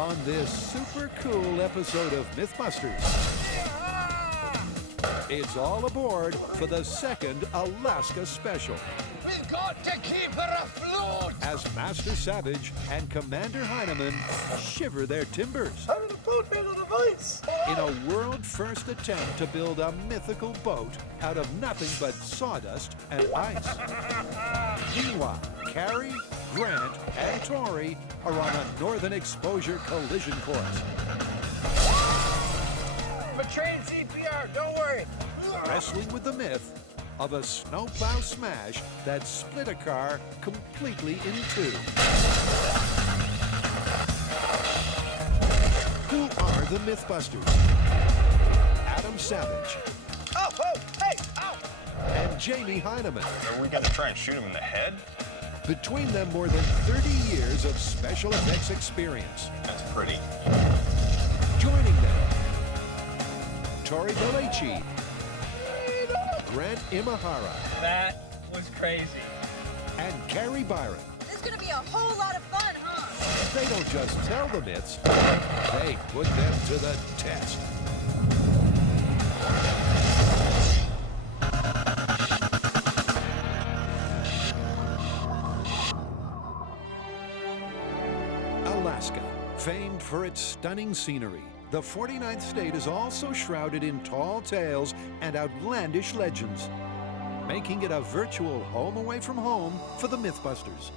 on this super cool episode of MythBusters. It's all aboard for the second Alaska special. We've got to keep her afloat! As Master Savage and Commander Heinemann shiver their timbers. How did a boat made out of ice? In a world-first attempt to build a mythical boat out of nothing but sawdust and ice. Meanwhile, Carrie, Grant, and Tori are on a northern exposure collision course. I'm trained CPR, don't worry. Wrestling with the myth of a snowplow smash that split a car completely in two. Who are the MythBusters? Adam Savage. Oh, hey, ow! And Jamie Heinemann. Are we going to try and shoot him in the head? Between them, more than 30 years of special effects experience. That's pretty. Joining them, Tori Belleci, Grant Imahara, That was crazy. and Carrie Byron. This is gonna be a whole lot of fun, huh? They don't just tell the myths, they put them to the test. Alaska, famed for its stunning scenery, the 49th state is also shrouded in tall tales and outlandish legends, making it a virtual home away from home for the MythBusters.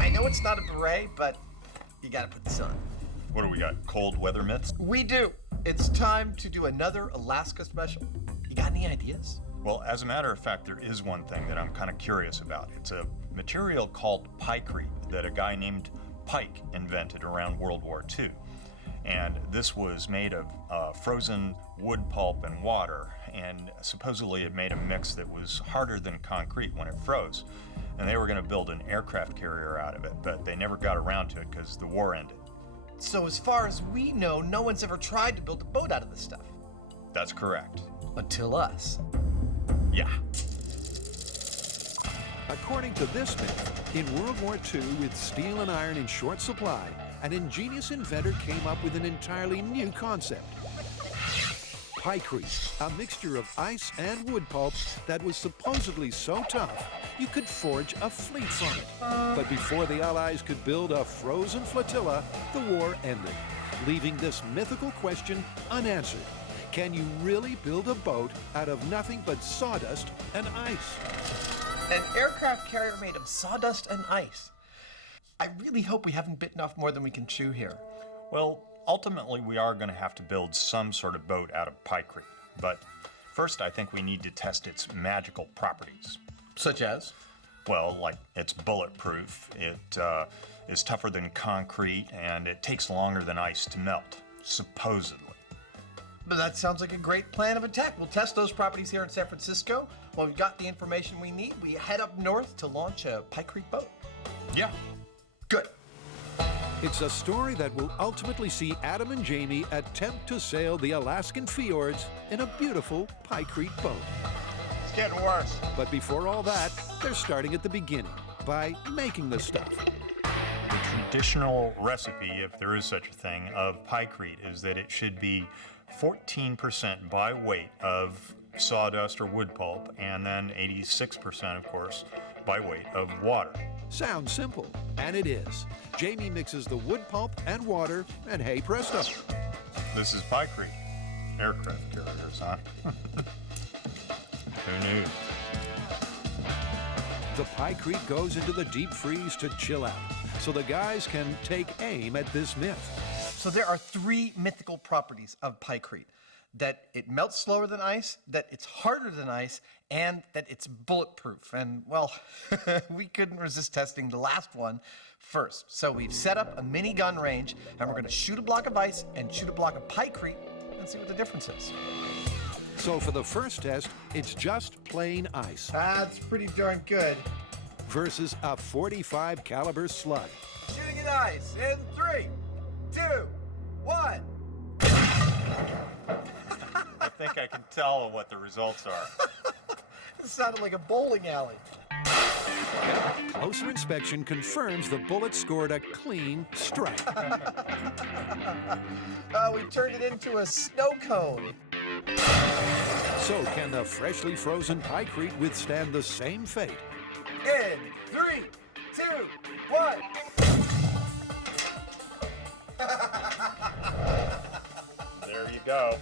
I know it's not a beret, but you gotta put this on. What do we got? Cold weather myths? We do. It's time to do another Alaska special. You got any ideas? Well, as a matter of fact, there is one thing that I'm kind of curious about. It's a material called pykrete that a guy named Pike invented around World War II. And this was made of frozen wood pulp and water, and supposedly it made a mix that was harder than concrete when it froze. And they were going to build an aircraft carrier out of it, but they never got around to it because the war ended. So as far as we know, no one's ever tried to build a boat out of this stuff. That's correct. Until us. Yeah. According to this myth, in World War II, with steel and iron in short supply, an ingenious inventor came up with an entirely new concept. Pykrete, a mixture of ice and wood pulp that was supposedly so tough you could forge a fleet from it. But before the Allies could build a frozen flotilla, the war ended, leaving this mythical question unanswered. Can you really build a boat out of nothing but sawdust and ice? An aircraft carrier made of sawdust and ice. I really hope we haven't bitten off more than we can chew here. Well, ultimately, we are going to have to build some sort of boat out of pykrete. But first, I think we need to test its magical properties. Such as? Well, like it's bulletproof, it is tougher than concrete, and it takes longer than ice to melt, supposedly. But that sounds like a great plan of attack. We'll test those properties here in San Francisco. When we've got the information we need, we head up north to launch a pykrete boat. Yeah. Good. It's a story that will ultimately see Adam and Jamie attempt to sail the Alaskan fjords in a beautiful pykrete boat. It's getting worse. But before all that, they're starting at the beginning by making the stuff. The traditional recipe, if there is such a thing, of pykrete is that it should be 14% by weight of sawdust or wood pulp, and then 86%, of course, by weight of water. Sounds simple, and it is. Jamie mixes the wood pulp and water, and hey presto. This is pykrete. Aircraft carriers, huh? Who knew? The pykrete goes into the deep freeze to chill out, so the guys can take aim at this myth. So there are three mythical properties of pykrete. That it melts slower than ice, that it's harder than ice, and that it's bulletproof. And, well, we couldn't resist testing the last one first. So we've set up a mini gun range, and we're going to shoot a block of ice and shoot a block of pykrete and see what the difference is. So for the first test, it's just plain ice That's pretty darn good. versus a .45 caliber slug. Shooting at ice in 3, 2, 1. I think I can tell what the results are. It sounded like a bowling alley. Closer inspection confirms the bullet scored a clean strike. We turned it into a snow cone. So can the freshly frozen pykrete withstand the same fate? In 3, 2, 1. There you go.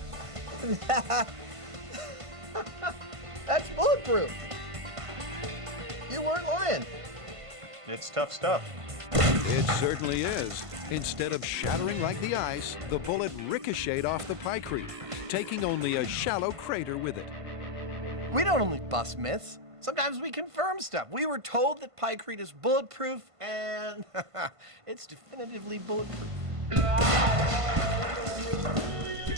That's bulletproof. You weren't lying. It's tough stuff. It certainly is. Instead of shattering like the ice, the bullet ricocheted off the pykrete, taking only a shallow crater with it. We don't only bust myths. Sometimes we confirm stuff. We were told that pykrete is bulletproof, and it's definitively bulletproof.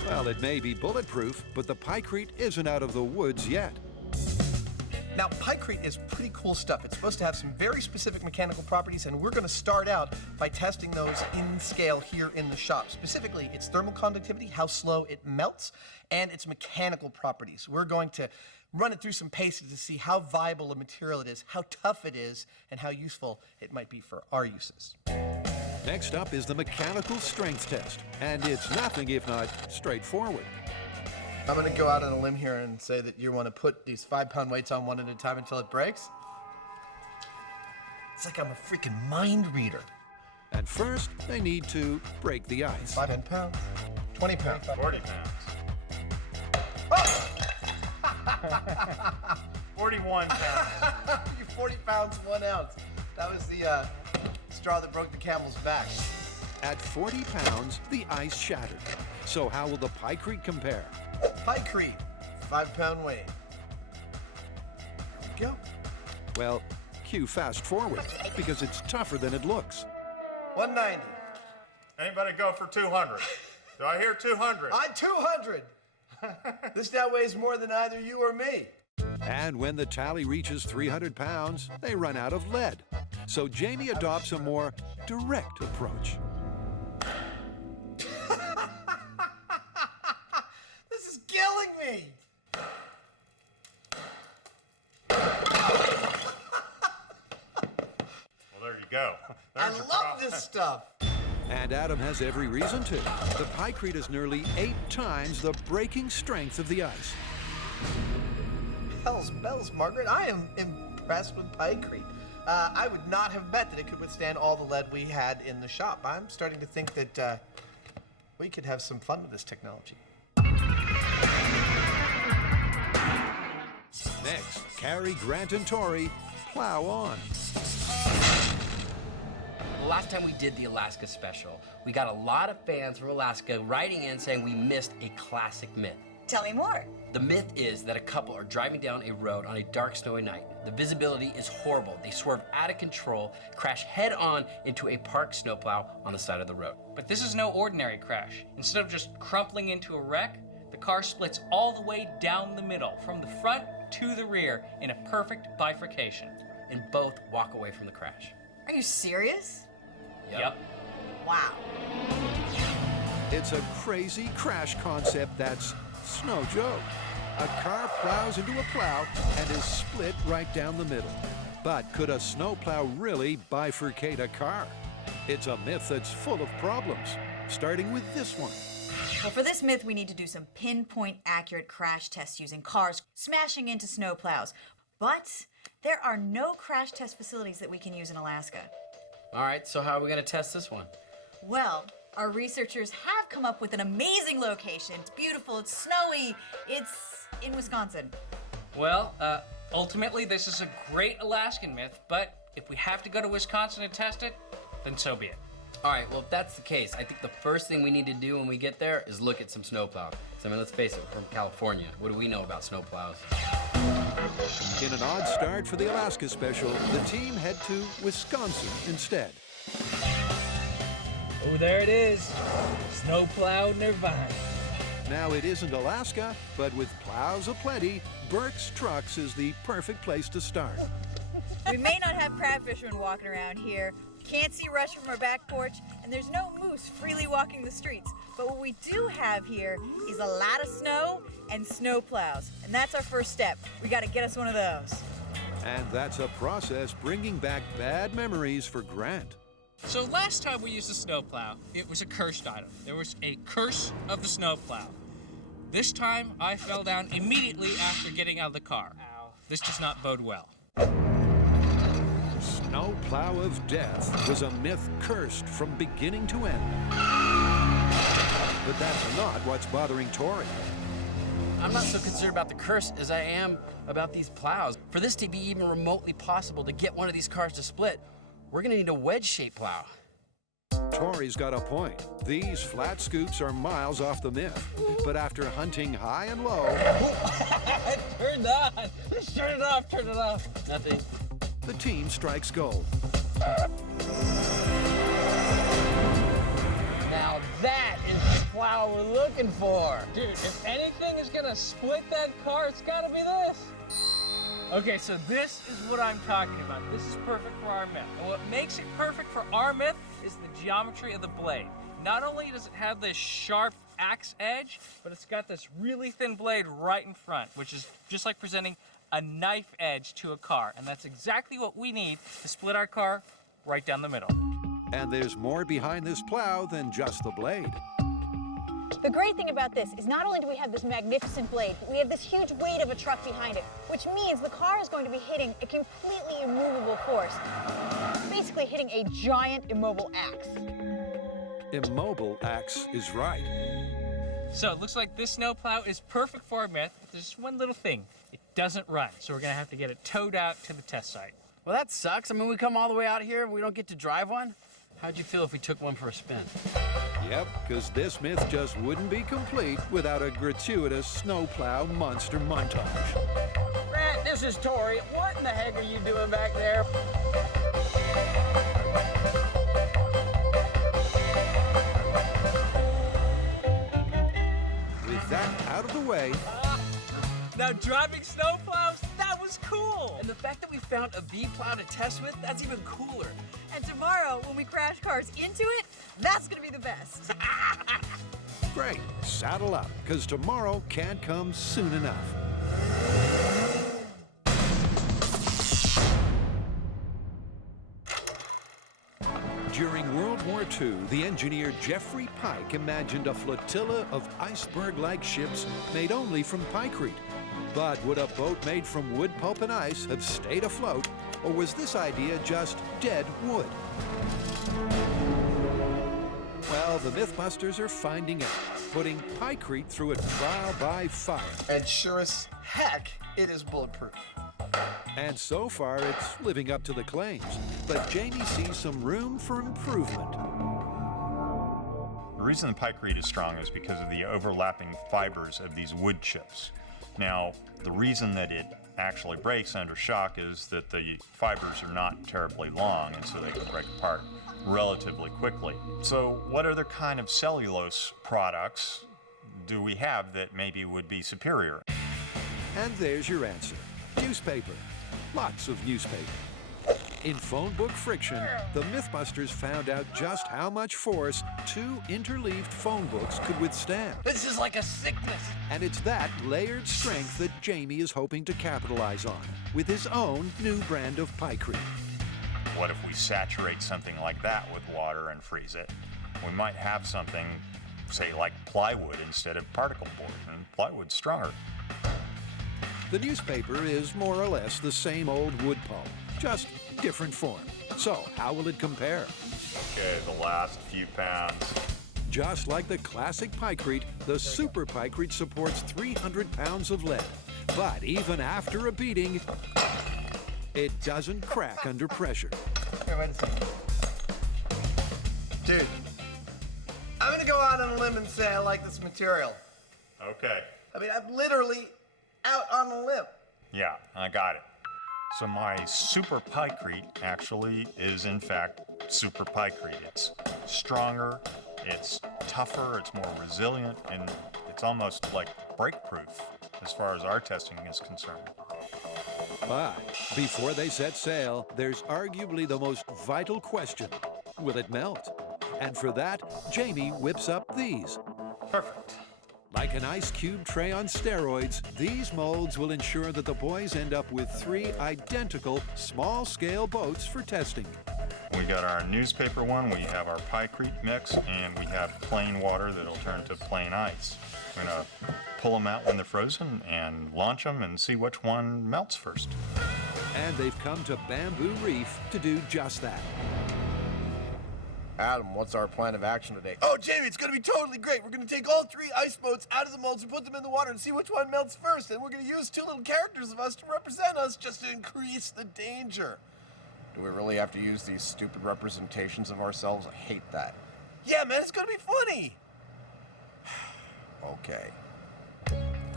Well, it may be bulletproof, but the pykrete isn't out of the woods yet. Now, pykrete is pretty cool stuff. It's supposed to have some very specific mechanical properties, and we're going to start out by testing those in scale here in the shop. Specifically, its thermal conductivity, how slow it melts, and its mechanical properties. We're going to run it through some paces to see how viable a material it is, how tough it is, and how useful it might be for our uses. Next up is the mechanical strength test, and it's nothing if not straightforward. I'm going to go out on a limb here and say that you want to put these 5-pound weights on one at a time until it breaks. It's like I'm a freaking mind reader. And first, they need to break the ice. 10 pounds, 20 pounds. 40 pounds. 41 pounds. You 40 pounds, 1 ounce. That was the straw that broke the camel's back. At 40 pounds, the ice shattered. So how will the pykrete compare? Pykrete, 5-pound weight. There you go. Well, cue fast forward, because it's tougher than it looks. 190. Anybody go for 200? Do I hear 200? 200. This now weighs more than either you or me. And when the tally reaches 300 pounds, they run out of lead. So Jamie adopts a more direct approach. This is killing me. Well, there you go. I There's your love problem. this stuff. And Adam has every reason to. The pykrete is nearly 8 times the breaking strength of the ice. Hell's bells, Margaret. I am impressed with pykrete. I would not have bet that it could withstand all the lead we had in the shop. I'm starting to think that we could have some fun with this technology. Next, Carrie, Grant, and Tori plow on. The last time we did the Alaska special, we got a lot of fans from Alaska writing in saying we missed a classic myth. Tell me more. The myth is that a couple are driving down a road on a dark, snowy night. The visibility is horrible. They swerve out of control, crash head-on into a parked snowplow on the side of the road. But this is no ordinary crash. Instead of just crumpling into a wreck, the car splits all the way down the middle, from the front to the rear, in a perfect bifurcation. And both walk away from the crash. Are you serious? Yep. Wow. It's a crazy crash concept that's no joke. A car plows into a plow and is split right down the middle. But could a snowplow really bifurcate a car? It's a myth that's full of problems, starting with this one. Well, for this myth, we need to do some pinpoint accurate crash tests using cars smashing into snowplows. But there are no crash test facilities that we can use in Alaska. All right, so how are we going to test this one? Well, our researchers have come up with an amazing location. It's beautiful, it's snowy, it's in Wisconsin. Well, ultimately, this is a great Alaskan myth, but if we have to go to Wisconsin to test it, then so be it. All right, well, if that's the case, I think the first thing we need to do when we get there is look at some snowplow. So, I mean, let's face it, we're from California. What do we know about snowplows? In an odd start for the Alaska special, the team head to Wisconsin instead. Oh, there it is. Snowplow Nirvana. Now, it isn't Alaska, but with plows aplenty, Burke's Trucks is the perfect place to start. We may not have crab fishermen walking around here, can't see Rush from our back porch, and there's no moose freely walking the streets. But what we do have here is a lot of snow and snow plows, and that's our first step. We got to get us one of those. And that's a process bringing back bad memories for Grant. So last time we used the snowplow, it was a cursed item. There was a curse of the snowplow. This time, I fell down immediately after getting out of the car. Ow. This does not bode well. Snowplow of death was a myth cursed from beginning to end. But that's not what's bothering Tori. I'm not so concerned about the curse as I am about these plows. For this to be even remotely possible to get one of these cars to split, we're gonna need a wedge-shaped plow. Tori's got a point. These flat scoops are miles off the myth. But after hunting high and low... Turn it on! Just turn it off, turn it off. Nothing. The team strikes gold. Now that is the plow we're looking for. Dude, if anything is gonna split that car, it's gotta be this. Okay, so this is what I'm talking about. This is perfect for our myth. And what makes it perfect for our myth is the geometry of the blade. Not only does it have this sharp axe edge, but it's got this really thin blade right in front, which is just like presenting a knife edge to a car. And that's exactly what we need to split our car right down the middle. And there's more behind this plow than just the blade. The great thing about this is not only do we have this magnificent blade, but we have this huge weight of a truck behind it, which means the car is going to be hitting a completely immovable force. Basically hitting a giant immobile axe. Immobile axe is right. So it looks like this snowplow is perfect for our myth, but there's one little thing. It doesn't run, so we're gonna have to get it towed out to the test site. Well, that sucks. I mean, we come all the way out here and we don't get to drive one? How'd you feel if we took one for a spin? Yep, because this myth just wouldn't be complete without a gratuitous snowplow monster montage. Grant, this is Tori. What in the heck are you doing back there? With that out of the way, Now driving snowplows, that was cool! And the fact that we found a V-plow to test with, that's even cooler. And tomorrow, when we crash cars into it, that's gonna be the best. great, saddle up, because tomorrow can't come soon enough. During World War II, the engineer Jeffrey Pike imagined a flotilla of iceberg-like ships made only from pykrete. But would a boat made from wood pulp and ice have stayed afloat, or was this idea just dead wood? Well, the MythBusters are finding out, putting pykrete through a trial by fire. And sure as heck, it is bulletproof. And so far, it's living up to the claims. But Jamie sees some room for improvement. The reason the pykrete is strong is because of the overlapping fibers of these wood chips. Now, the reason that it actually breaks under shock is that the fibers are not terribly long, and so they can break apart relatively quickly. So what other kind of cellulose products do we have that maybe would be superior? And there's your answer. Newspaper. Lots of newspaper. In phone book friction, the MythBusters found out just how much force two interleaved phone books could withstand. This is like a sickness. And it's that layered strength that Jamie is hoping to capitalize on with his own new brand of pykrete. What if we saturate something like that with water and freeze it? We might have something, say, like plywood instead of particle board, and plywood's stronger. The newspaper is more or less the same old wood pulp, just different form. So, how will it compare? Okay, the last few pounds. Just like the classic pykrete, the super pykrete supports 300 pounds of lead. But even after a beating, it doesn't crack under pressure. Here, wait a second. Dude, I'm gonna go out on a limb and say I like this material. Okay. I mean, I'm literally out on a limb. Yeah, I got it. So my super pykrete actually is in fact super pykrete. It's stronger, it's tougher, it's more resilient, and it's almost like break-proof as far as our testing is concerned. But before they set sail, there's arguably the most vital question. Will it melt? And for that, Jamie whips up these. Perfect. Like an ice cube tray on steroids, these molds will ensure that the boys end up with 3 identical small-scale boats for testing. We got our newspaper one, we have our Pykrete mix, and we have plain water that'll turn to plain ice. We're gonna pull them out when they're frozen and launch them and see which one melts first. And they've come to Bamboo Reef to do just that. Adam, what's our plan of action today? Oh, Jamie, it's going to be totally great. We're going to take all 3 ice boats out of the molds and put them in the water and see which one melts first. And we're going to use 2 little characters of us to represent us just to increase the danger. Do we really have to use these stupid representations of ourselves? I hate that. Yeah, man, it's going to be funny. Okay.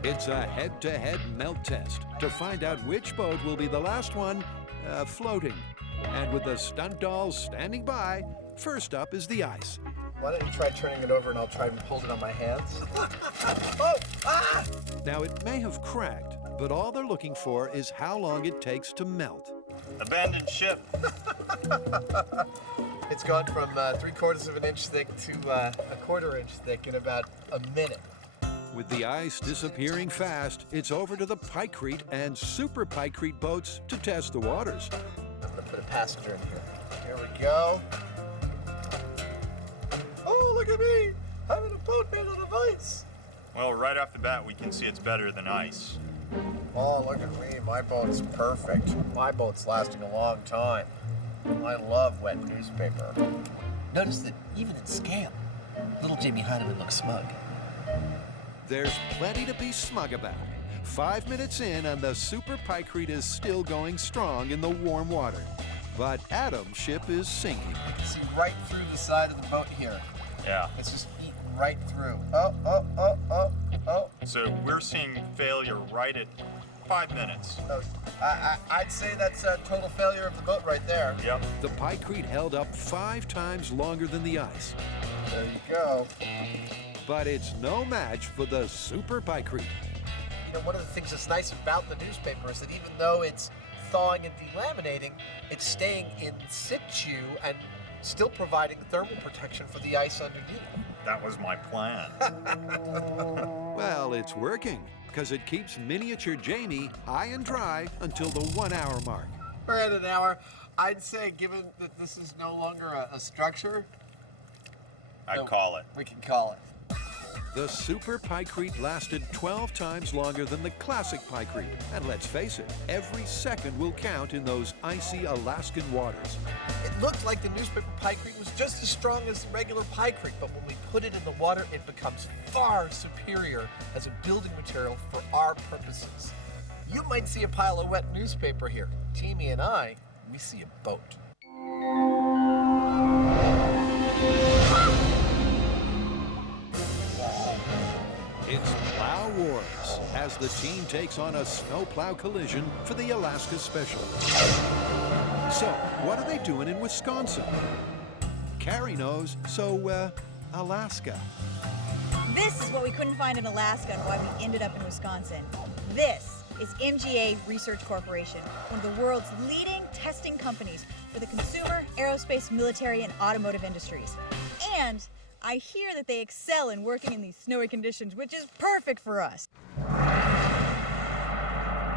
It's a head-to-head melt test to find out which boat will be the last one floating. And with the stunt dolls standing by, first up is the ice. Why don't you try turning it over and I'll try and hold it on my hands? Oh! Ah! Now, it may have cracked, but all they're looking for is how long it takes to melt. Abandoned ship. It's gone from 3/4 of an inch thick to 1/4 inch thick in about a minute. With the ice disappearing fast, it's over to the Pykrete and Super Pykrete boats to test the waters. I'm gonna put a passenger in here. Here we go. Oh, look at me! I'm in a boat made out of ice. Well, right off the bat, we can see it's better than ice. Oh, look at me. My boat's perfect. My boat's lasting a long time. I love wet newspaper. Notice that even in scale, little Jamie Heineman looks smug. There's plenty to be smug about. 5 minutes in and the Super Pykrete is still going strong in the warm water. But Adam's ship is sinking. You can see right through the side of the boat here. Yeah. It's just eaten right through. Oh. So we're seeing failure right at 5 minutes. I'd say that's a total failure of the boat right there. Yep. The Pykrete held up 5 times longer than the ice. There you go. But it's no match for the Super Pykrete. You know, one of the things that's nice about the newspaper is that even though it's thawing and delaminating, it's staying in situ and still providing thermal protection for the ice underneath. That was my plan. Well, it's working, because it keeps miniature Jamie high and dry until the 1 hour mark. We're at an hour. I'd say, given that this is no longer a structure, I'd call it. we can call it. The Super Pykrete lasted 12 times longer than the classic Pykrete. And let's face it, every second will count in those icy Alaskan waters. It looked like the newspaper Pykrete was just as strong as the regular Pykrete, but when we put it in the water, it becomes far superior as a building material for our purposes. You might see a pile of wet newspaper here. Timmy and I, we see a boat. It's Plough Wars as the team takes on a snowplow collision for the Alaska Special. So, what are they doing in Wisconsin? Carrie knows, so, Alaska. This is what we couldn't find in Alaska and why we ended up in Wisconsin. This is MGA Research Corporation, one of the world's leading testing companies for the consumer, aerospace, military, and automotive industries. And I hear that they excel in working in these snowy conditions, which is perfect for us.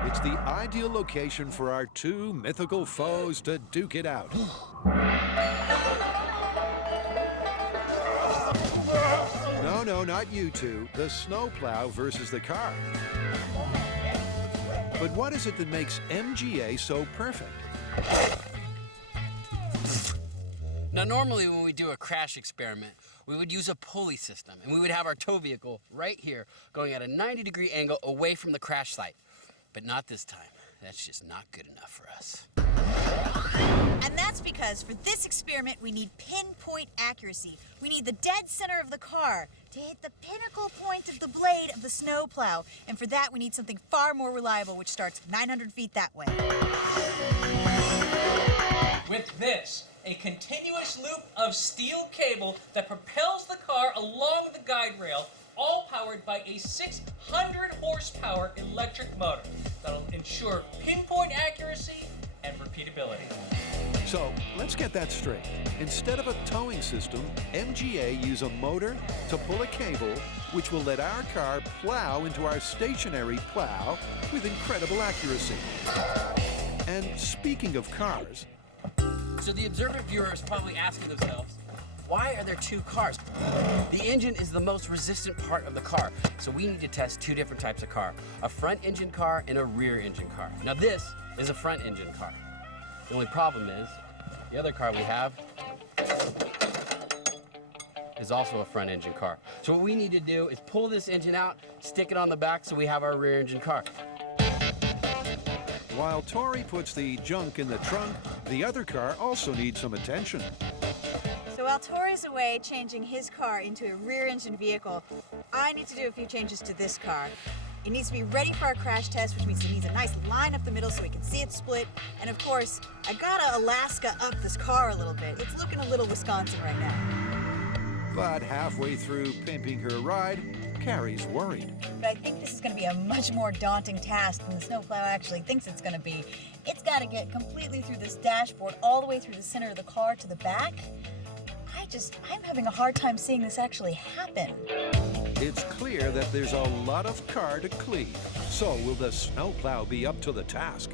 It's the ideal location for our 2 mythical foes to duke it out. No, not you two. The snowplow versus the car. But what is it that makes MGA so perfect? Now, normally when we do a crash experiment, we would use a pulley system, and we would have our tow vehicle right here going at a 90-degree angle away from the crash site. But not this time. That's just not good enough for us. And that's because for this experiment, we need pinpoint accuracy. We need the dead center of the car to hit the pinnacle point of the blade of the snowplow. And for that, we need something far more reliable, which starts 900 feet that way. With this, a continuous loop of steel cable that propels the car along the guide rail, all powered by a 600 horsepower electric motor that'll ensure pinpoint accuracy and repeatability. So, let's get that straight. Instead of a towing system, MGA use a motor to pull a cable which will let our car plow into our stationary plow with incredible accuracy. And speaking of cars, So the observant viewer is probably asking themselves, why are there two cars? The engine is the most resistant part of the car, so we need to test two different types of car, a front engine car and a rear engine car. Now this is a front engine car. The only problem is, the other car we have is also a front engine car. So what we need to do is pull this engine out, stick it on the back so we have our rear engine car. while Tori puts the junk in the trunk, the other car also needs some attention. So while Tori's away changing his car into a rear-engine vehicle, I need to do a few changes to this car. It needs to be ready for our crash test, which means it needs a nice line up the middle so we can see it split. And of course, I gotta Alaska up this car a little bit. It's looking a little Wisconsin right now. But halfway through pimping her ride, Carrie's worried. But I think this is gonna be a much more daunting task than the snowplow actually thinks it's gonna be. It's gotta get completely through this dashboard, all the way through the center of the car to the back. I'm having a hard time seeing this actually happen. It's clear that there's a lot of car to cleave. So will the snowplow be up to the task?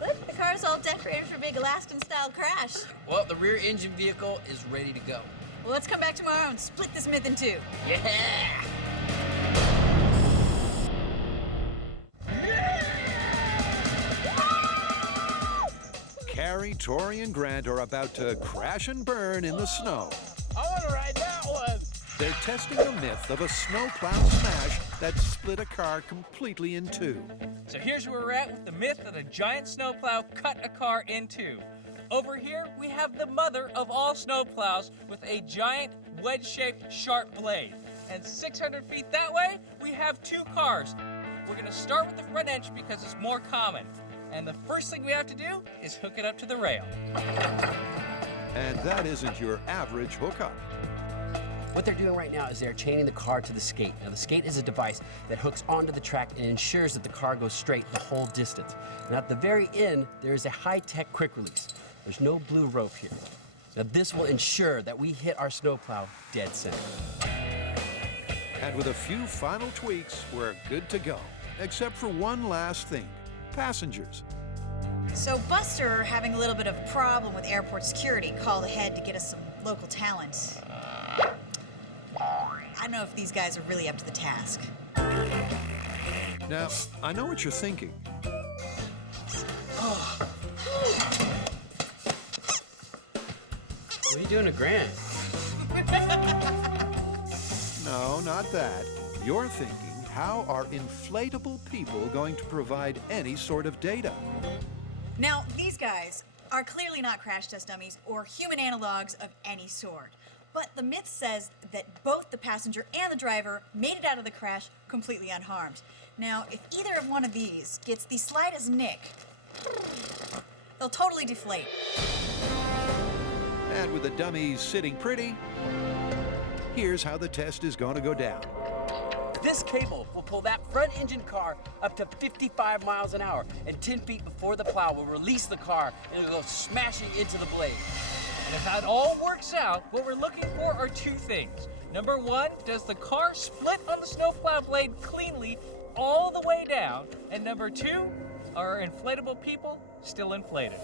Look, the car's all decorated for a big Alaskan-style crash. Well, the rear engine vehicle is ready to go. Well, let's come back tomorrow and split this myth in two. Yeah! Carrie, Tori, and Grant are about to crash and burn in the snow. I want to ride that one. They're testing the myth of a snowplow smash that split a car completely in two. So here's where we're at with the myth that a giant snowplow cut a car in two. Over here, we have the mother of all snowplows with a giant wedge-shaped sharp blade. And 600 feet that way, we have two cars. We're gonna start with the front engine because it's more common. And the first thing we have to do is hook it up to the rail. And that isn't your average hookup. What they're doing right now is they're chaining the car to the skate. Now, the skate is a device that hooks onto the track and ensures that the car goes straight the whole distance. And at the very end, there is a high-tech quick release. There's no blue rope here. Now, this will ensure that we hit our snowplow dead center. And with a few final tweaks, we're good to go. Except for one last thing. Passengers. So Buster, having a little bit of a problem with airport security, called ahead to get us some local talent. I don't know if these guys are really up to the task. Now, I know what you're thinking. What are you doing to Grant? No, not that. You're thinking, how are inflatable people going to provide any sort of data? Now, these guys are clearly not crash test dummies or human analogs of any sort. But the myth says that both the passenger and the driver made it out of the crash completely unharmed. Now, if either of one of these gets the slightest nick, they'll totally deflate. And with the dummies sitting pretty, here's how the test is going to go down. This cable will pull that front engine car up to 55 miles an hour, and 10 feet before the plow will release the car and it'll go smashing into the blade. And if that all works out, what we're looking for are two things. Number one, does the car split on the snowplow blade cleanly all the way down? And number two, are inflatable people still inflated?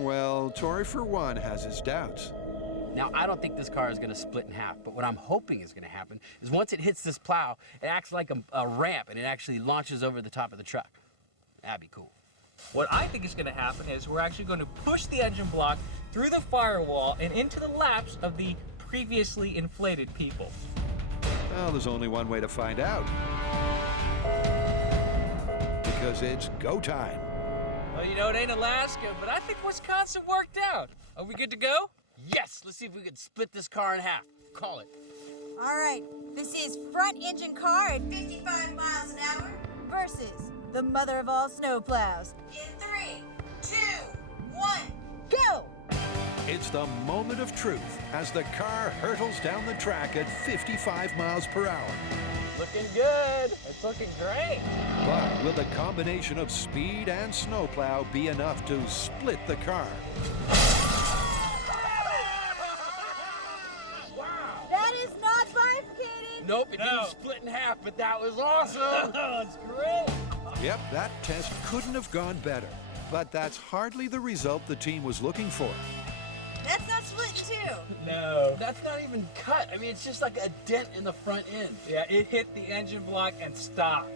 Well, Tori, for one, has his doubts. Now, I don't think this car is going to split in half, but what I'm hoping is going to happen is once it hits this plow, it acts like a ramp and it actually launches over the top of the truck. That'd be cool. What I think is going to happen is we're actually going to push the engine block through the firewall and into the laps of the previously inflated people. Well, there's only one way to find out. Because it's go time. Well, you know, it ain't Alaska, but I think Wisconsin worked out. Are we good to go? Yes, let's see if we can split this car in half. Call it. All right, this is front engine car at 55 miles an hour versus the mother of all snowplows. In 3, 2, 1, go! It's the moment of truth as the car hurtles down the track at 55 miles per hour. Looking good. It's looking great. But will the combination of speed and snowplow be enough to split the car? That is not bifurcating! Nope, it didn't split in half, but that was awesome. That's great. Yep, that test couldn't have gone better. But that's hardly the result the team was looking for. That's not split in two. No. That's not even cut. I mean, it's just like a dent in the front end. Yeah, it hit the engine block and stopped.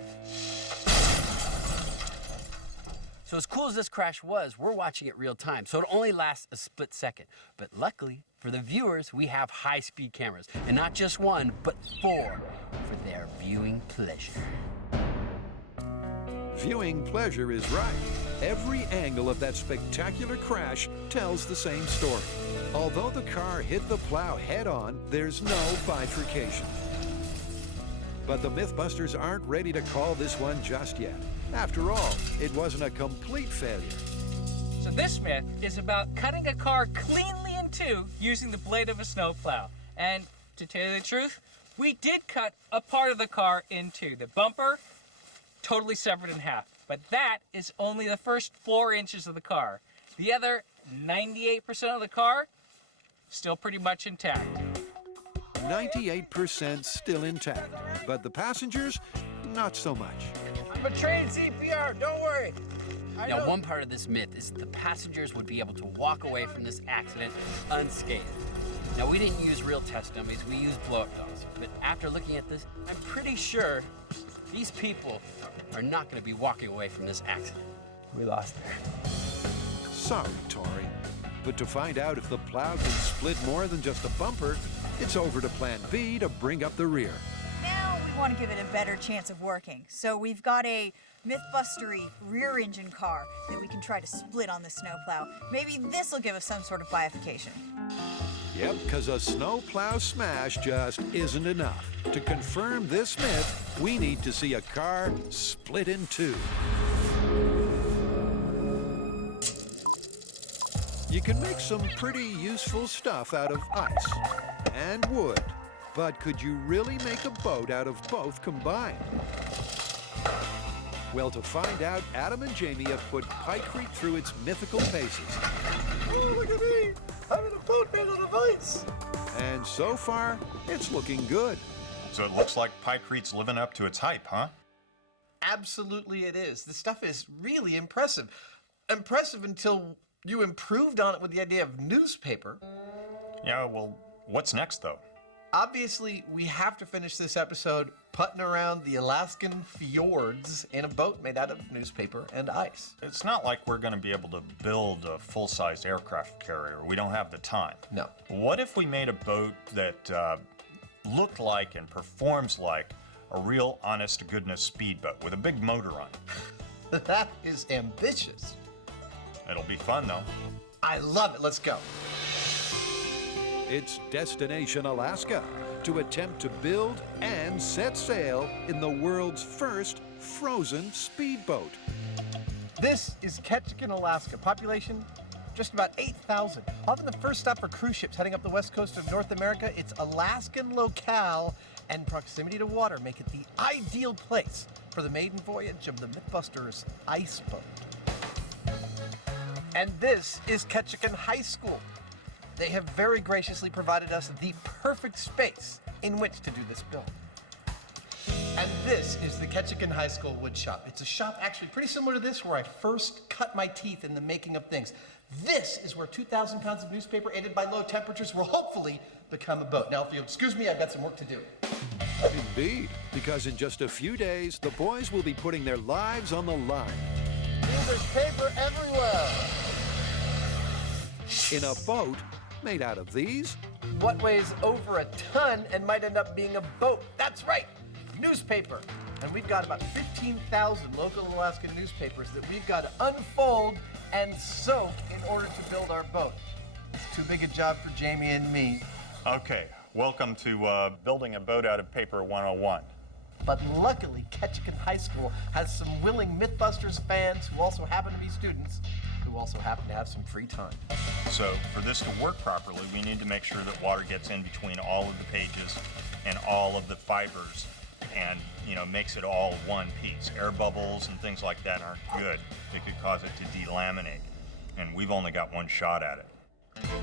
So as cool as this crash was, we're watching it real time, so it only lasts a split second. But luckily for the viewers, we have high-speed cameras, and not just one, but 4 for their viewing pleasure. Viewing pleasure is right. Every angle of that spectacular crash tells the same story. Although the car hit the plow head-on, there's no bifurcation. But the MythBusters aren't ready to call this one just yet. After all, it wasn't a complete failure. So this myth is about cutting a car cleanly in two using the blade of a snowplow. And to tell you the truth, we did cut a part of the car in two. The bumper, totally severed in half. But that is only the first 4 inches of the car. The other 98% of the car, still pretty much intact. 98% still intact, but the passengers, not so much. I'm a trained CPR, don't worry. Now, one part of this myth is the passengers would be able to walk away from this accident unscathed. Now, we didn't use real test dummies, we used blow-up dolls. But after looking at this, I'm pretty sure these people are not going to be walking away from this accident. We lost her. Sorry, Tori. But to find out if the plow can split more than just a bumper, it's over to Plan B to bring up the rear. Now we want to give it a better chance of working. So we've got a MythBustery rear engine car that we can try to split on the snowplow. Maybe this will give us some sort of bifurcation. Yep, because a snowplow smash just isn't enough. To confirm this myth, we need to see a car split in two. You can make some pretty useful stuff out of ice and wood, but could you really make a boat out of both combined? Well, to find out, Adam and Jamie have put Pykrete through its mythical paces. Oh, look at me! I'm in a boat made out of ice. And so far, it's looking good. So it looks like Pykrete's living up to its hype, huh? Absolutely it is. This stuff is really impressive. Impressive until you improved on it with the idea of newspaper. Yeah, well, what's next, though? Obviously, we have to finish this episode putting around the Alaskan fjords in a boat made out of newspaper and ice. It's not like we're going to be able to build a full-sized aircraft carrier. We don't have the time. No. What if we made a boat that looked like and performs like a real honest-to-goodness speedboat with a big motor on it? That is ambitious. It'll be fun, though. I love it. Let's go. It's Destination Alaska to attempt to build and set sail in the world's first frozen speedboat. This is Ketchikan, Alaska. Population just about 8,000. Often the first stop for cruise ships heading up the west coast of North America, it's Alaskan locale, and proximity to water make it the ideal place for the maiden voyage of the MythBusters ice boat. And this is Ketchikan High School. They have very graciously provided us the perfect space in which to do this build. And this is the Ketchikan High School wood shop. It's a shop actually pretty similar to this where I first cut my teeth in the making of things. This is where 2,000 pounds of newspaper aided by low temperatures will hopefully become a boat. Now, if you'll excuse me, I've got some work to do. Indeed, because in just a few days, the boys will be putting their lives on the line. There's paper everywhere. In a boat made out of these? What weighs over a ton and might end up being a boat? That's right, newspaper. And we've got about 15,000 local Alaskan newspapers that we've got to unfold and soak in order to build our boat. It's too big a job for Jamie and me. Okay, welcome to Building a Boat Out of Paper 101. But luckily, Ketchikan High School has some willing MythBusters fans who also happen to be students, who also happen to have some free time. So for this to work properly, we need to make sure that water gets in between all of the pages and all of the fibers and, makes it all one piece. Air bubbles and things like that aren't good. They could cause it to delaminate. And we've only got one shot at it.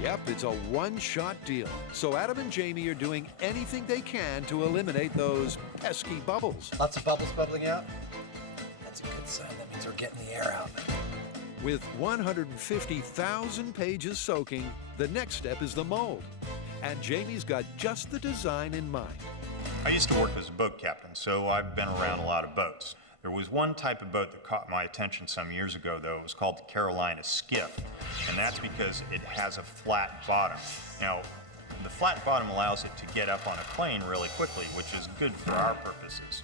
Yep, it's a one-shot deal. So Adam and Jamie are doing anything they can to eliminate those pesky bubbles. Lots of bubbles bubbling out. That's a good sign. That means we're getting the air out. With 150,000 pages soaking, the next step is the mold. And Jamie's got just the design in mind. I used to work as a boat captain, so I've been around a lot of boats. There was one type of boat that caught my attention some years ago, though. It was called the Carolina Skiff, and that's because it has a flat bottom. Now, the flat bottom allows it to get up on a plane really quickly, which is good for our purposes.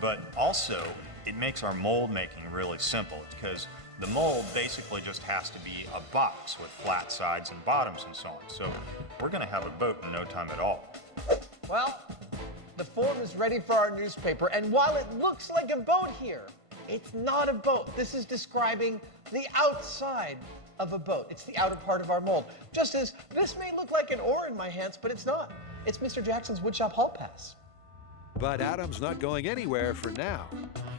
But also, it makes our mold making really simple, because the mold basically just has to be a box with flat sides and bottoms and so on. So we're going to have a boat in no time at all. Well, the form is ready for our newspaper, and while it looks like a boat here, it's not a boat. This is describing the outside of a boat. It's the outer part of our mold. Just as this may look like an oar in my hands, but it's not. It's Mr. Jackson's woodshop hall pass. But Adam's not going anywhere for now,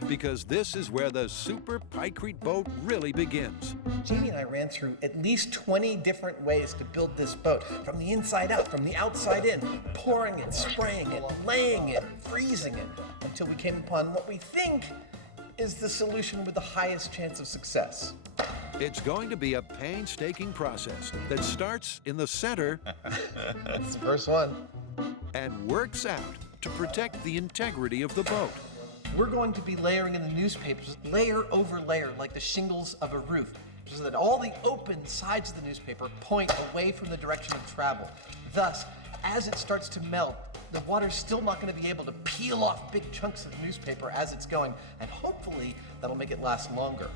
because this is where the super Pykrete boat really begins. Jamie and I ran through at least 20 different ways to build this boat, from the inside out, from the outside in, pouring it, spraying it, laying it, freezing it, until we came upon what we think is the solution with the highest chance of success. It's going to be a painstaking process that starts in the center That's the first one. and works out to protect the integrity of the boat. We're going to be layering in the newspapers, layer over layer, like the shingles of a roof, so that all the open sides of the newspaper point away from the direction of travel. Thus, as it starts to melt, the water's still not going to be able to peel off big chunks of newspaper as it's going, and hopefully that'll make it last longer.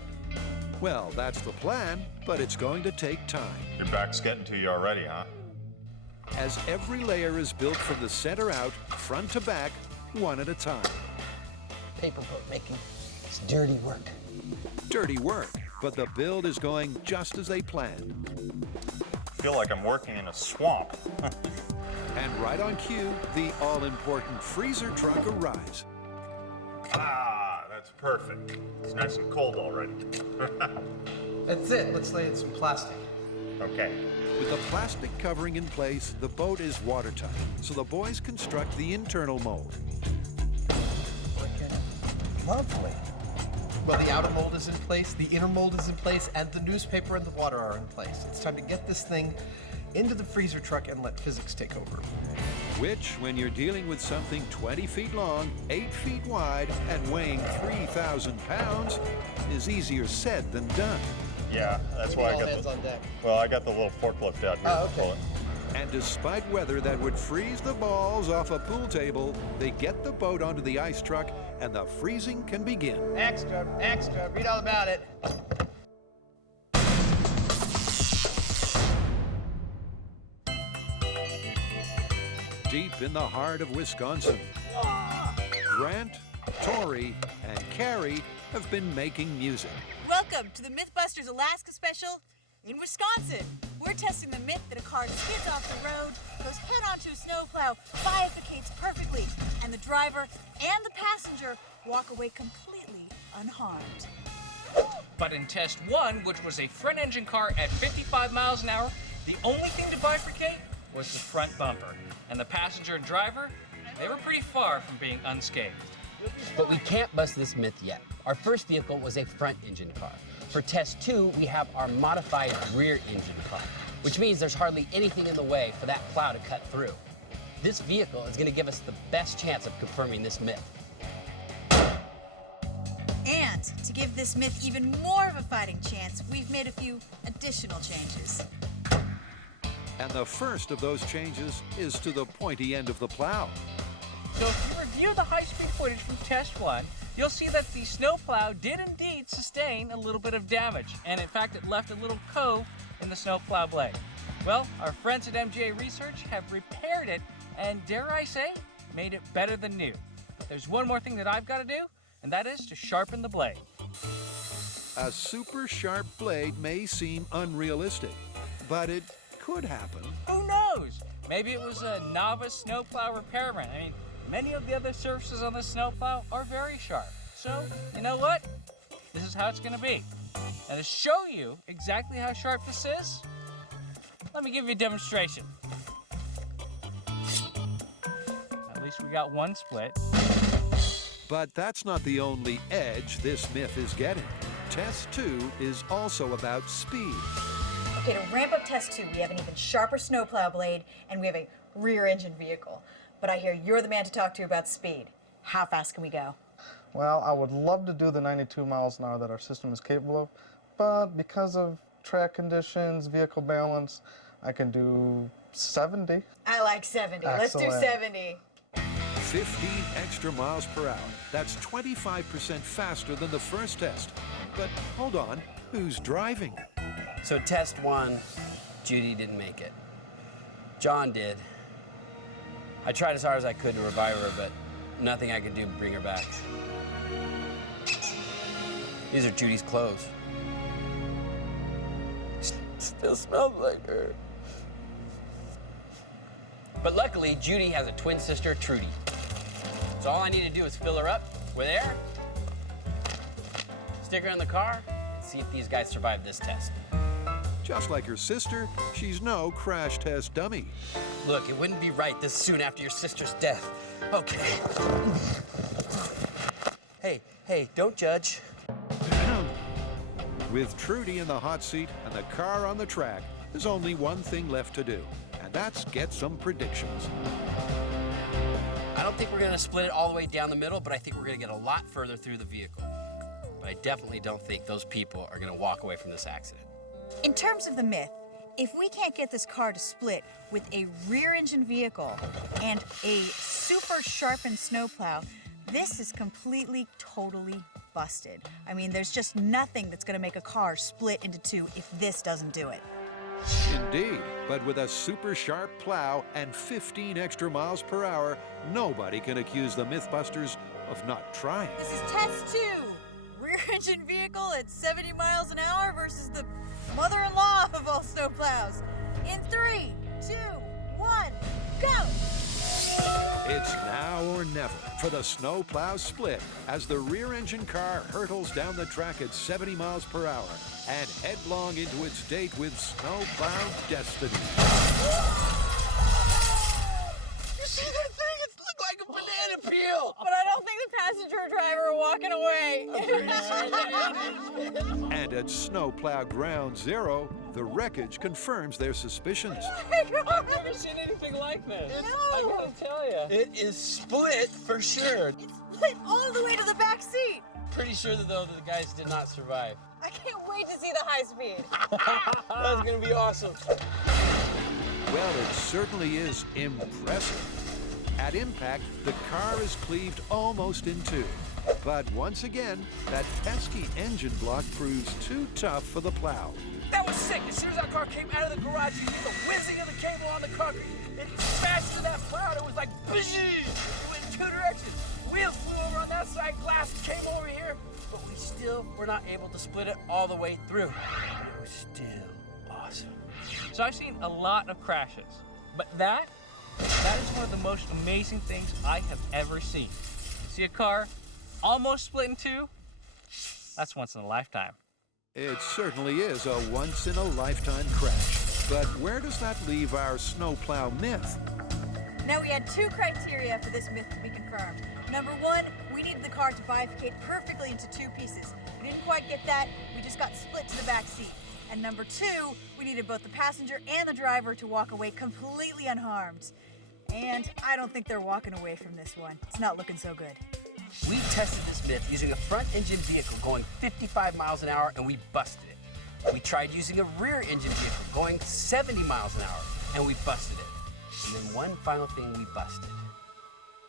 Well, that's the plan, but it's going to take time. Your back's getting to you already, huh? As every layer is built from the center out, front to back, one at a time. Paper boat making, it's dirty work. Dirty work, but the build is going just as they planned. I feel like I'm working in a swamp. And right on cue, the all-important freezer truck arrives. That's perfect. It's nice and cold already. That's it. Let's lay in some plastic. Okay. With the plastic covering in place, the boat is watertight, so the boys construct the internal mold. Lovely. Well, the outer mold is in place, the inner mold is in place, and the newspaper and the water are in place. It's time to get this thing into the freezer truck and let physics take over. Which, when you're dealing with something 20 feet long, 8 feet wide, and weighing 3,000 pounds, is easier said than done. Yeah, that's why I All got hands on deck. Well, I got the little forklift out here. Oh, to pull okay. it. And despite weather that would freeze the balls off a pool table, they get the boat onto the ice truck, and the freezing can begin. Extra, extra, read all about it. Deep in the heart of Wisconsin, Grant, Tori, and Carrie have been making music. Welcome to the MythBusters Alaska special in Wisconsin. We're testing the myth that a car skids off the road, goes head onto a snowplow, bifurcates perfectly, and the driver and the passenger walk away completely unharmed. But in test one, which was a front engine car at 55 miles an hour, the only thing to bifurcate was the front bumper. And the passenger and driver, they were pretty far from being unscathed. But we can't bust this myth yet. Our first vehicle was a front engine car. For test 2, we have our modified rear engine car, which means there's hardly anything in the way for that plow to cut through. This vehicle is going to give us the best chance of confirming this myth. And to give this myth even more of a fighting chance, we've made a few additional changes. And the first of those changes is to the pointy end of the plow. So if you review the high-speed footage from test 1, you'll see that the snowplow did indeed sustain a little bit of damage. And in fact, it left a little cove in the snowplow blade. Well, our friends at MGA Research have repaired it and, dare I say, made it better than new. But there's one more thing that I've got to do, and that is to sharpen the blade. A super sharp blade may seem unrealistic, but it could happen. Who knows? Maybe it was a novice snowplow repairman. I mean, many of the other surfaces on the snowplow are very sharp. So, you know what? This is how it's going to be. And to show you exactly how sharp this is, Let me give you a demonstration. At least we got one split. But that's not the only edge this myth is getting. Test 2 is also about speed. Okay, to ramp up test 2, we have an even sharper snowplow blade, and we have a rear-engine vehicle. But I hear you're the man to talk to about speed. How fast can we go? Well, I would love to do the 92 miles an hour that our system is capable of, but because of track conditions, vehicle balance, I can do 70. I like 70. Let's do Excellent. 70. 15 extra miles per hour. That's 25% faster than the first test. But hold on, who's driving? So test 1, Judy didn't make it. John did. I tried as hard as I could to revive her, but nothing I could do to bring her back. These are Judy's clothes. Still smells like her. But luckily, Judy has a twin sister, Trudy. So all I need to do is fill her up with air, stick her in the car, and see if these guys survive this test. Just like her sister, she's no crash test dummy. Look, it wouldn't be right this soon after your sister's death. Okay. Hey, don't judge. With Trudy in the hot seat and the car on the track, there's only one thing left to do, and that's get some predictions. I don't think we're gonna split it all the way down the middle, but I think we're gonna get a lot further through the vehicle. But I definitely don't think those people are gonna walk away from this accident. In terms of the myth, if we can't get this car to split with a rear-engine vehicle and a super sharpened snowplow, this is completely, totally busted. I mean, there's just nothing that's gonna make a car split into two if this doesn't do it. Indeed, but with a super sharp plow and 15 extra miles per hour, nobody can accuse the MythBusters of not trying. This is test 2. Rear-engine vehicle at 70 miles an hour versus the mother-in-law of all snowplows. In 3, 2, 1, go! It's now or never for the snowplow split as the rear-engine car hurtles down the track at 70 miles per hour and headlong into its date with snowplow destiny. You see that thing? It looked like a banana peel. But I don't think the passenger and driver are walking away. And at snowplow ground zero, the wreckage confirms their suspicions. I've never seen anything like this. I gotta tell you. It is split for sure. It's split all the way to the back seat. Pretty sure that though the guys did not survive. I can't wait to see the high speed. That's gonna be awesome. Well, it certainly is impressive. At impact, the car is cleaved almost in two. But once again, that pesky engine block proves too tough for the plow. That was sick. As soon as our car came out of the garage, you hear the whizzing of the cable on the concrete. It smashed to that plow. It was like, bzzz. It went in two directions. Wheels flew over on that side, glass came over here, but we still were not able to split it all the way through. It was still awesome. So I've seen a lot of crashes, but that is one of the most amazing things I have ever seen. See a car almost split in two? That's once in a lifetime. It certainly is a once-in-a-lifetime crash. But where does that leave our snowplow myth? Now, we had 2 criteria for this myth to be confirmed. Number 1, we needed the car to bifurcate perfectly into 2 pieces. We didn't quite get that. We just got split to the back seat. And number 2, we needed both the passenger and the driver to walk away completely unharmed. And I don't think they're walking away from this one. It's not looking so good. We tested this myth using a front engine vehicle going 55 miles an hour and we busted it. We tried using a rear engine vehicle going 70 miles an hour and we busted it. And then one final thing we busted.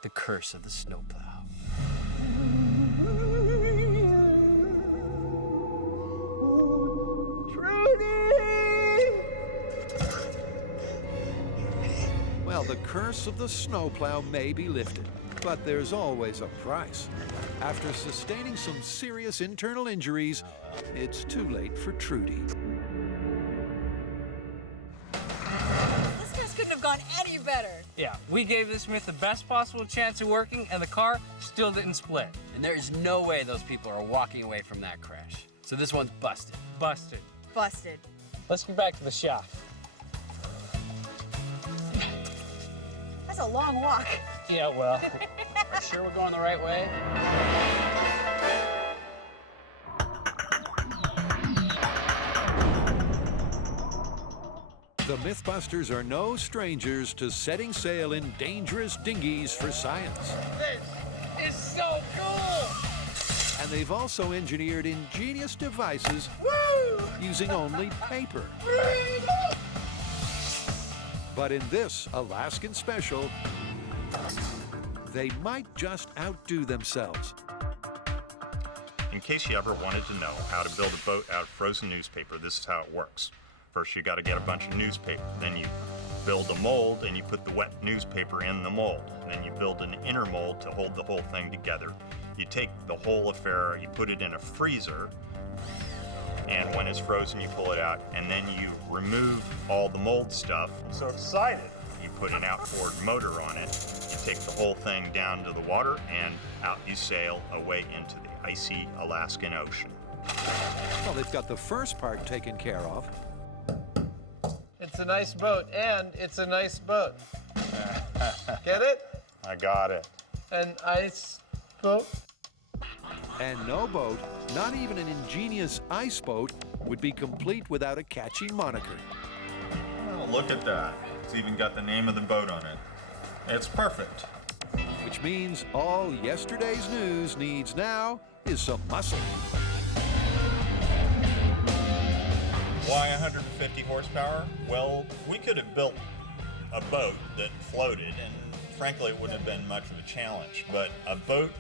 The curse of the snowplow. Well, the curse of the snowplow may be lifted, but there's always a price. After sustaining some serious internal injuries, it's too late for Trudy. This test couldn't have gone any better. Yeah, we gave this myth the best possible chance of working, and the car still didn't split. And there is no way those people are walking away from that crash. So this one's busted. Busted. Busted. Let's get back to the shop. That's a long walk. Yeah, well, are sure we're going the right way? The MythBusters are no strangers to setting sail in dangerous dinghies for science. This is so cool! And they've also engineered ingenious devices using only paper. But in this Alaskan special, they might just outdo themselves. In case you ever wanted to know how to build a boat out of frozen newspaper, this is how it works. First, you got to get a bunch of newspaper. Then you build a mold and you put the wet newspaper in the mold. Then you build an inner mold to hold the whole thing together. You take the whole affair, you put it in a freezer, and when it's frozen, you pull it out, and then you remove all the mold stuff. I'm so excited. You put an outboard motor on it. You take the whole thing down to the water, and out you sail away into the icy Alaskan Ocean. Well, they've got the first part taken care of. It's a nice boat, and it's a nice boat. Get it? I got it. An ice boat? And no boat, not even an ingenious ice boat, would be complete without a catchy moniker. Oh, look at that. It's even got the name of the boat on it. It's perfect. Which means all yesterday's news needs now is some muscle. Why 150 horsepower? Well, we could have built a boat that floated, and frankly, it wouldn't have been much of a challenge. But a boat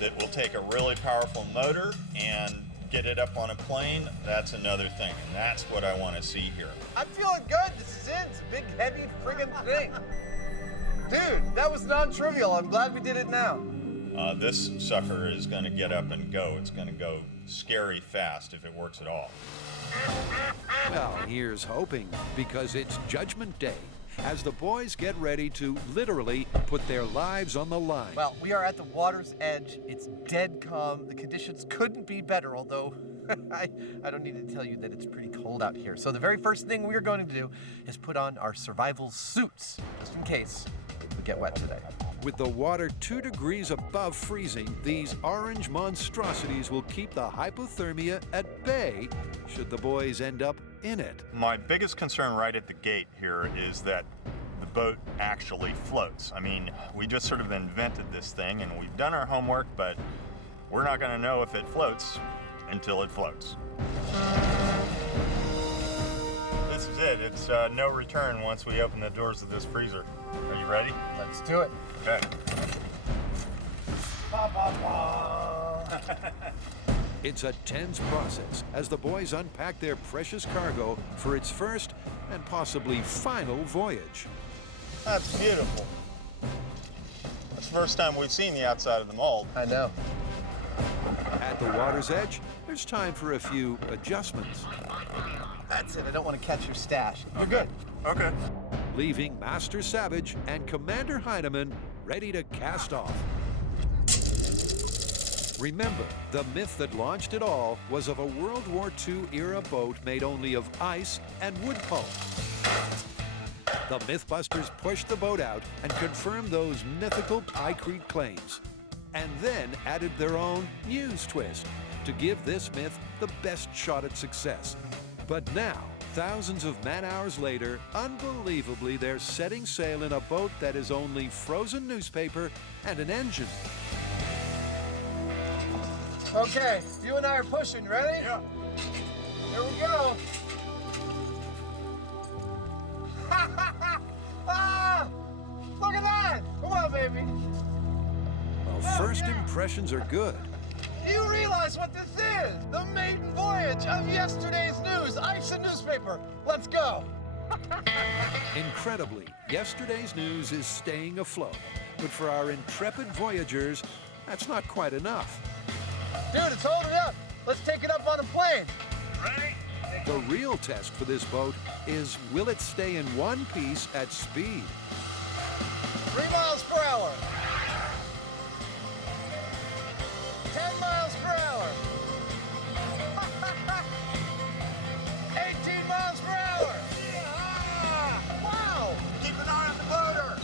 that will take a really powerful motor and get it up on a plane, that's another thing. And that's what I want to see here. I'm feeling good. This is it. It's a big, heavy friggin' thing. Dude, that was non-trivial. I'm glad we did it now. This sucker is going to get up and go. It's going to go scary fast if it works at all. Well, here's hoping, because it's Judgment Day, as the boys get ready to literally put their lives on the line. Well, we are at the water's edge. It's dead calm. The conditions couldn't be better, although I don't need to tell you that it's pretty cold out here. So the very first thing we're going to do is put on our survival suits, just in case we get wet today. With the water 2 degrees above freezing, these orange monstrosities will keep the hypothermia at bay should the boys end up in it. My biggest concern right at the gate here is that the boat actually floats. I mean, we just sort of invented this thing and we've done our homework, but we're not going to know if it floats until it floats. This is it. It's no return once we open the doors of this freezer. Are you ready? Let's do it. Okay. It's a tense process as the boys unpack their precious cargo for its first and possibly final voyage. That's beautiful. That's the first time we've seen the outside of the mold. I know. At the water's edge, there's time for a few adjustments, That's it. I don't want to catch your stash. You're good. Okay. leaving Master Savage and Commander Heinemann ready to cast off. Remember, the myth that launched it all was of a World War II era boat made only of ice and wood pulp. The MythBusters pushed the boat out and confirmed those mythical Pykrete claims, and then added their own news twist to give this myth the best shot at success. But now, thousands of man-hours later, unbelievably, they're setting sail in a boat that is only frozen newspaper and an engine. Okay, you and I are pushing. Ready? Yeah. Here we go. Ah! Look at that! Come on, baby. Well, first impressions are good. Do you realize what this is? The maiden voyage of yesterday's news. Ice and newspaper. Let's go. Incredibly, yesterday's news is staying afloat. But for our intrepid voyagers, that's not quite enough. Dude, it's holding up. Let's take it up on a plane. Ready? The real test for this boat is, will it stay in one piece at speed? 3 miles per hour. 10 miles per hour. 18 miles per hour. Yeah! Wow! Keep an eye on the motor.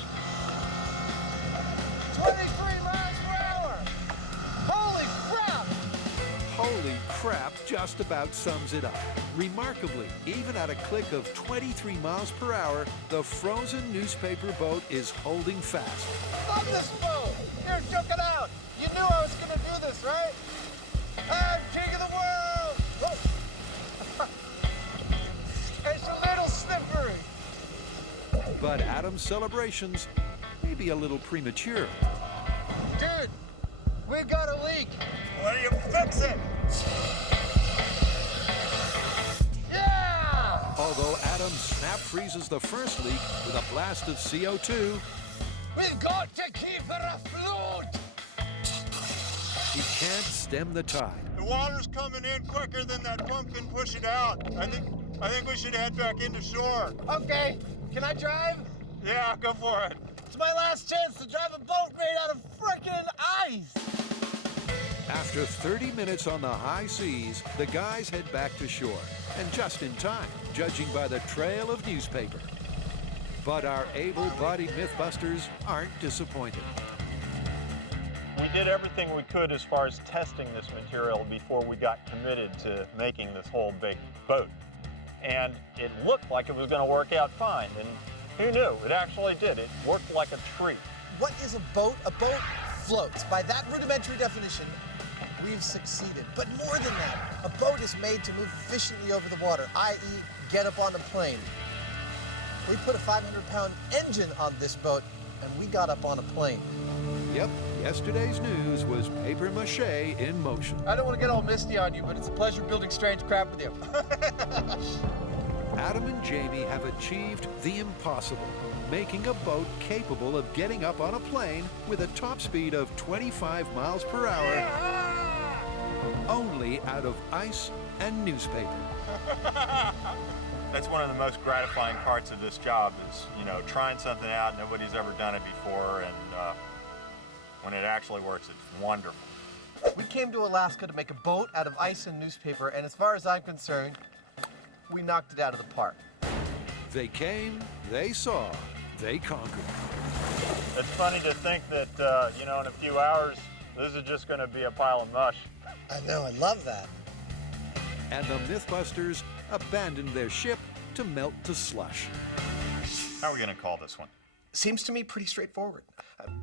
just about sums it up. Remarkably, even at a click of 23 miles per hour, the frozen newspaper boat is holding fast. Love this boat! Here, check it out! You knew I was gonna do this, right? I'm king of the world! Whoa. It's a little slippery. But Adam's celebrations may be a little premature. Dude, we got a leak. Why don't you fix it? Yeah! Although Adam snap freezes the first leak with a blast of CO2, We've got to keep her afloat. he can't stem the tide. The water's coming in quicker than that pump can push it out. I think we should head back into shore. Okay, can I drive? Yeah, go for it. It's my last chance to drive a boat made out of frickin' ice. After 30 minutes on the high seas, the guys head back to shore. And just in time, judging by the trail of newspaper. But our able-bodied MythBusters aren't disappointed. We did everything we could as far as testing this material before we got committed to making this whole big boat. And it looked like it was going to work out fine. And who knew? It actually did. It worked like a treat. What is a boat? A boat floats. By that rudimentary definition, we've succeeded. But more than that, a boat is made to move efficiently over the water, i.e. get up on a plane. We put a 500-pound engine on this boat, and we got up on a plane. Yep, yesterday's news was papier-mâché in motion. I don't want to get all misty on you, but it's a pleasure building strange crap with you. Adam and Jamie have achieved the impossible, making a boat capable of getting up on a plane with a top speed of 25 miles per hour, only out of ice and newspaper. That's one of the most gratifying parts of this job is, trying something out. Nobody's ever done it before, and when it actually works, it's wonderful. We came to Alaska to make a boat out of ice and newspaper, and as far as I'm concerned, we knocked it out of the park. They came, they saw, they conquered. It's funny to think that, in a few hours, this is just going to be a pile of mush. I know, I love that. And the MythBusters abandoned their ship to melt to slush. How are we going to call this one? Seems to me pretty straightforward.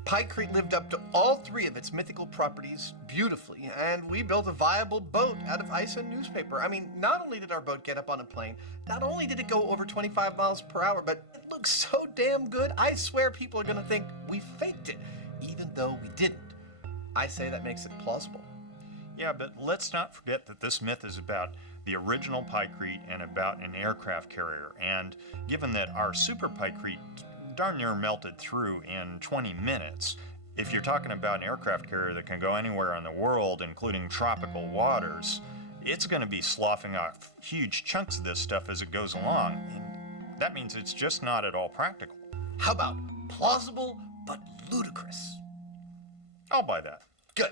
Pykrete lived up to all three of its mythical properties beautifully, and we built a viable boat out of ice and newspaper. I mean, not only did our boat get up on a plane, not only did it go over 25 miles per hour, but it looks so damn good, I swear people are gonna think we faked it, even though we didn't. I say that makes it plausible. Yeah, but let's not forget that this myth is about the original Pykrete and about an aircraft carrier. And given that our super Pykrete darn near melted through in 20 minutes, if you're talking about an aircraft carrier that can go anywhere in the world, including tropical waters, it's going to be sloughing off huge chunks of this stuff as it goes along. And that means it's just not at all practical. How about plausible but ludicrous? I'll buy that. Good.